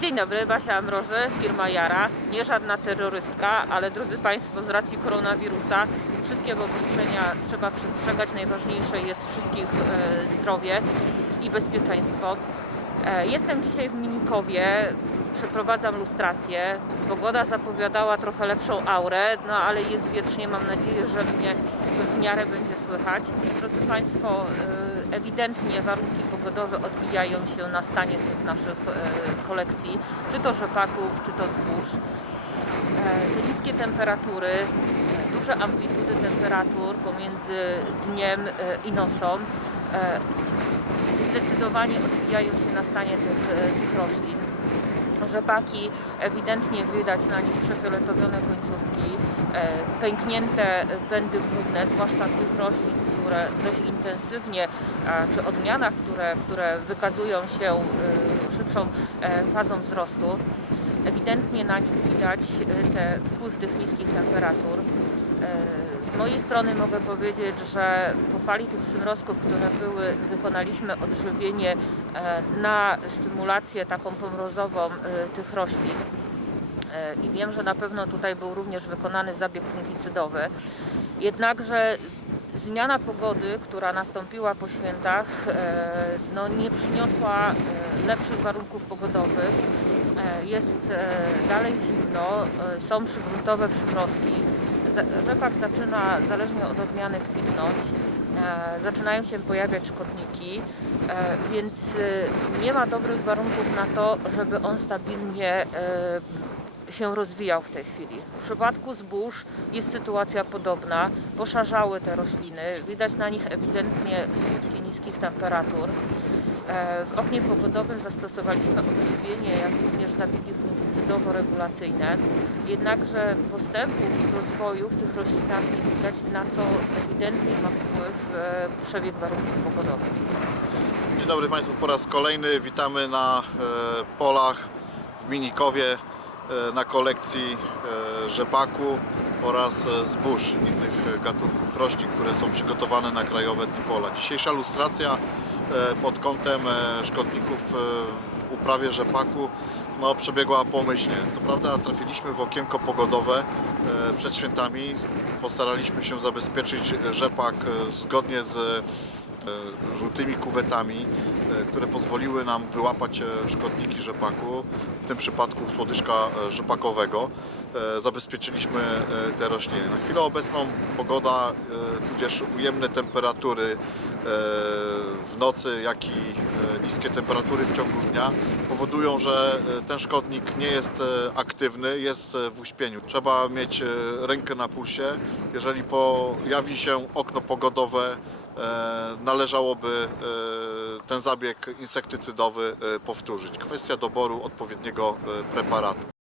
Dzień dobry, Basia Amroży, firma Jara. Nie żadna terrorystka, ale drodzy Państwo, z racji koronawirusa wszystkiego obostrzenia trzeba przestrzegać. Najważniejsze jest wszystkich e, zdrowie i bezpieczeństwo. E, Jestem dzisiaj w Minikowie, przeprowadzam lustrację. Pogoda zapowiadała trochę lepszą aurę, no ale jest wietrznie. Mam nadzieję, że mnie w miarę będzie słychać. Drodzy Państwo, e, ewidentnie warunki pogodowe odbijają się na stanie tych naszych e, kolekcji, czy to rzepaków, czy to zbóż. E, Te niskie temperatury, duże amplitudy temperatur pomiędzy dniem i nocą zdecydowanie odbijają się na stanie tych, tych roślin. Rzepaki, ewidentnie widać na nich przefioletowione końcówki, e, pęknięte pędy główne, zwłaszcza tych roślin, które dość intensywnie, czy odmianach, które, które wykazują się e, szybszą e, fazą wzrostu. Ewidentnie na nich widać te, wpływ tych niskich temperatur. Mojej strony mogę powiedzieć, że po fali tych przymrozków, które były, wykonaliśmy odżywienie e, na stymulację taką pomrozową e, tych roślin. E, I wiem, że na pewno tutaj był również wykonany zabieg fungicydowy. Jednakże zmiana pogody, która nastąpiła po świętach, no, nie przyniosła lepszych warunków pogodowych. Jest dalej zimno, są przygruntowe przymrozki. Rzepak zaczyna, zależnie od odmiany, kwitnąć. E, Zaczynają się pojawiać szkodniki, e, więc e, nie ma dobrych warunków na to, żeby on stabilnie e, się rozwijał w tej chwili. W przypadku zbóż jest sytuacja podobna. Poszarzały te rośliny, widać na nich ewidentnie skutki niskich temperatur. E, W oknie pogodowym zastosowaliśmy odżywienie, jak również zabiegi fungicydowo-regulacyjne. Jednakże postępów rozwoju w tych roślinach nie widać, na co ewidentnie ma wpływ e, przebieg warunków pogodowych. Dzień dobry Państwu po raz kolejny. Witamy na e, polach w Minikowie na kolekcji rzepaku oraz zbóż innych gatunków roślin, które są przygotowane na krajowe dni pola. Dzisiejsza lustracja pod kątem e, szkodników e, w uprawie rzepaku no, przebiegła pomyślnie. Co prawda trafiliśmy w okienko pogodowe e, przed świętami. Postaraliśmy się zabezpieczyć rzepak e, zgodnie z e, żółtymi kuwetami, e, które pozwoliły nam wyłapać e, szkodniki rzepaku, w tym przypadku słodyżka e, rzepakowego. E, Zabezpieczyliśmy e, te rośliny. Na chwilę obecną pogoda, e, tudzież ujemne temperatury e, w nocy, jak i e, niskie temperatury w ciągu dnia powodują, że e, ten szkodnik nie jest e, aktywny, jest w uśpieniu. Trzeba mieć rękę na pulsie. Jeżeli pojawi się okno pogodowe, należałoby ten zabieg insektycydowy powtórzyć. Kwestia doboru odpowiedniego preparatu.